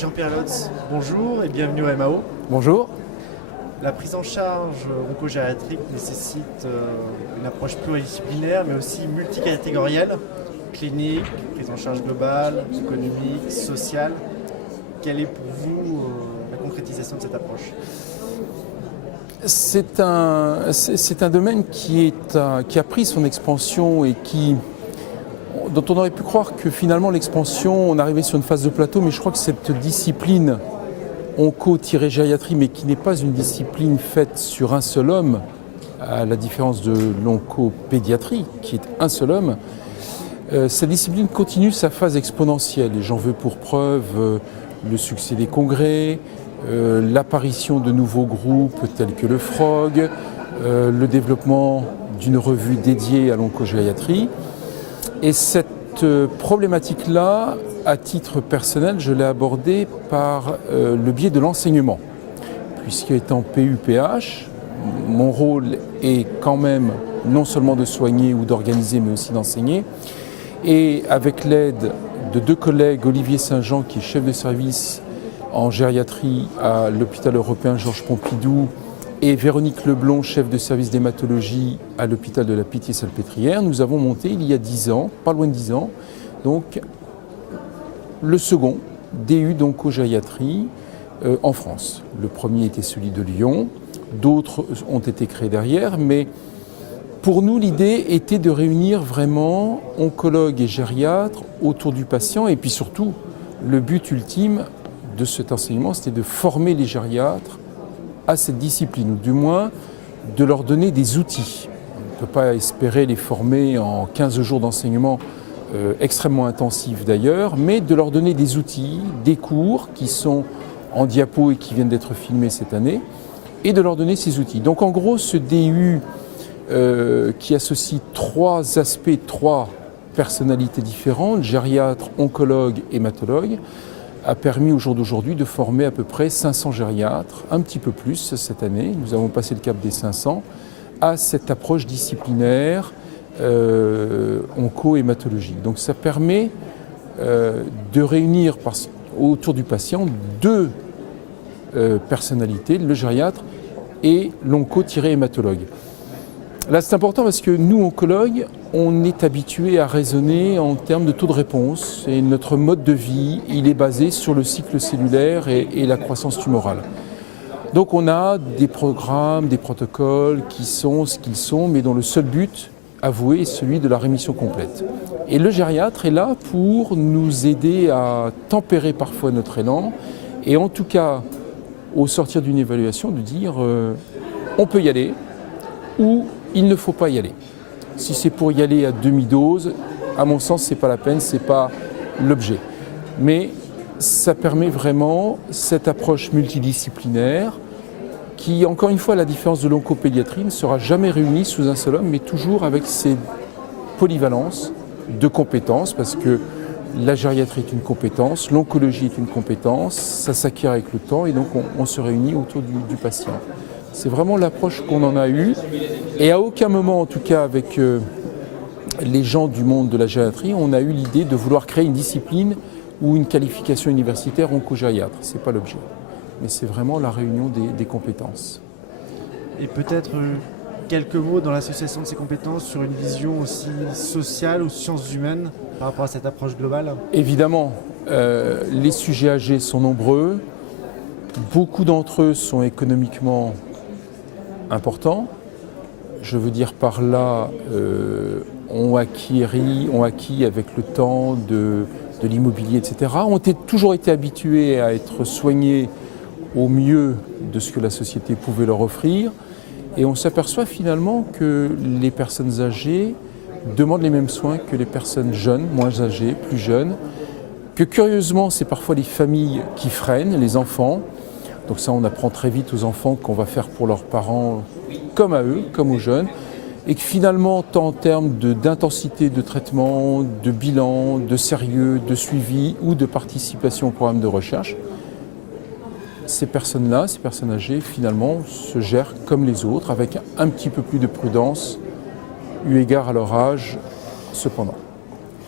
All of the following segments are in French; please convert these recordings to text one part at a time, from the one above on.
Jean-Pierre Lotz, bonjour et bienvenue au MAO. Bonjour. La prise en charge oncogériatrique nécessite une approche pluridisciplinaire mais aussi multicatégorielle, clinique, prise en charge globale, économique, sociale. Quelle est pour vous la concrétisation de cette approche ? C'est un domaine qui a pris son expansion et dont on aurait pu croire que finalement l'expansion, on arrivait sur une phase de plateau, mais je crois que cette discipline onco-gériatrie, mais qui n'est pas une discipline faite sur un seul homme, à la différence de l'oncopédiatrie, qui est un seul homme, cette discipline continue sa phase exponentielle. Et j'en veux pour preuve le succès des congrès, l'apparition de nouveaux groupes tels que le FROG, le développement d'une revue dédiée à l'oncogériatrie. Et cette problématique-là, à titre personnel, je l'ai abordée par le biais de l'enseignement. Puisqu'étant PU-PH, mon rôle est quand même non seulement de soigner ou d'organiser, mais aussi d'enseigner. Et avec l'aide de deux collègues, Olivier Saint-Jean, qui est chef de service en gériatrie à l'hôpital européen Georges Pompidou, et Véronique Leblond, chef de service d'hématologie à l'hôpital de la Pitié-Salpêtrière, nous avons monté il y a 10 ans, pas loin de 10 ans, donc le second DU d'oncogériatrie en France. Le premier était celui de Lyon, d'autres ont été créés derrière, mais pour nous, l'idée était de réunir vraiment oncologues et gériatres autour du patient, et puis surtout, le but ultime de cet enseignement, c'était de former les gériatres à cette discipline, ou du moins de leur donner des outils. On ne peut pas espérer les former en 15 jours d'enseignement extrêmement intensif d'ailleurs, mais de leur donner des outils, des cours qui sont en diapo et qui viennent d'être filmés cette année, et de leur donner ces outils. Donc en gros, ce DU qui associe trois aspects, trois personnalités différentes, gériatre, oncologue, hématologue, a permis au jour d'aujourd'hui de former à peu près 500 gériatres, un petit peu plus cette année, nous avons passé le cap des 500, à cette approche disciplinaire onco-hématologique. Donc ça permet de réunir autour du patient deux personnalités, le gériatre et l'onco-hématologue. Là, c'est important parce que nous, oncologues, on est habitués à raisonner en termes de taux de réponse. Et notre mode de vie, il est basé sur le cycle cellulaire et la croissance tumorale. Donc on a des programmes, des protocoles qui sont ce qu'ils sont, mais dont le seul but, avoué, est celui de la rémission complète. Et le gériatre est là pour nous aider à tempérer parfois notre élan, et en tout cas, au sortir d'une évaluation, de dire on peut y aller, ou il ne faut pas y aller. Si c'est pour y aller à demi-dose, à mon sens, ce n'est pas la peine, ce n'est pas l'objet. Mais ça permet vraiment cette approche multidisciplinaire qui, encore une fois, à la différence de l'oncopédiatrie, ne sera jamais réunie sous un seul homme, mais toujours avec ces polyvalences de compétences, parce que la gériatrie est une compétence, l'oncologie est une compétence, ça s'acquiert avec le temps, et donc on se réunit autour du patient. C'est vraiment l'approche qu'on en a eue, et à aucun moment, en tout cas avec les gens du monde de la gériatrie, on a eu l'idée de vouloir créer une discipline ou une qualification universitaire oncogériatre. Ce n'est pas l'objet, mais c'est vraiment la réunion des compétences. Et peut-être quelques mots dans l'association de ces compétences sur une vision aussi sociale ou sciences humaines par rapport à cette approche globale ? Évidemment, les sujets âgés sont nombreux, beaucoup d'entre eux sont économiquement importants. Je veux dire par là, ont acquis avec le temps de l'immobilier, etc., ont toujours été habitués à être soignés au mieux de ce que la société pouvait leur offrir. Et on s'aperçoit finalement que les personnes âgées demandent les mêmes soins que les personnes jeunes, moins âgées, plus jeunes, que curieusement, c'est parfois les familles qui freinent, les enfants. Donc ça, on apprend très vite aux enfants qu'on va faire pour leurs parents comme à eux, comme aux jeunes. Et que finalement, tant en termes d'intensité de traitement, de bilan, de sérieux, de suivi ou de participation au programme de recherche, ces personnes-là, ces personnes âgées, finalement, se gèrent comme les autres, avec un petit peu plus de prudence, eu égard à leur âge, cependant.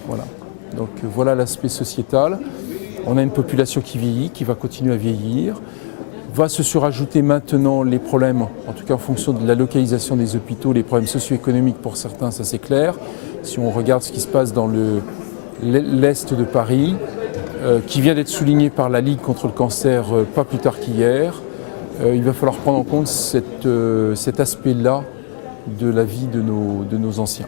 Voilà. Donc voilà l'aspect sociétal. On a une population qui vieillit, qui va continuer à vieillir. Va se surajouter maintenant les problèmes, en tout cas en fonction de la localisation des hôpitaux, les problèmes socio-économiques pour certains, ça c'est clair. Si on regarde ce qui se passe dans l'est de Paris, qui vient d'être souligné par la Ligue contre le cancer pas plus tard qu'hier, il va falloir prendre en compte cet aspect-là de la vie de nos anciens.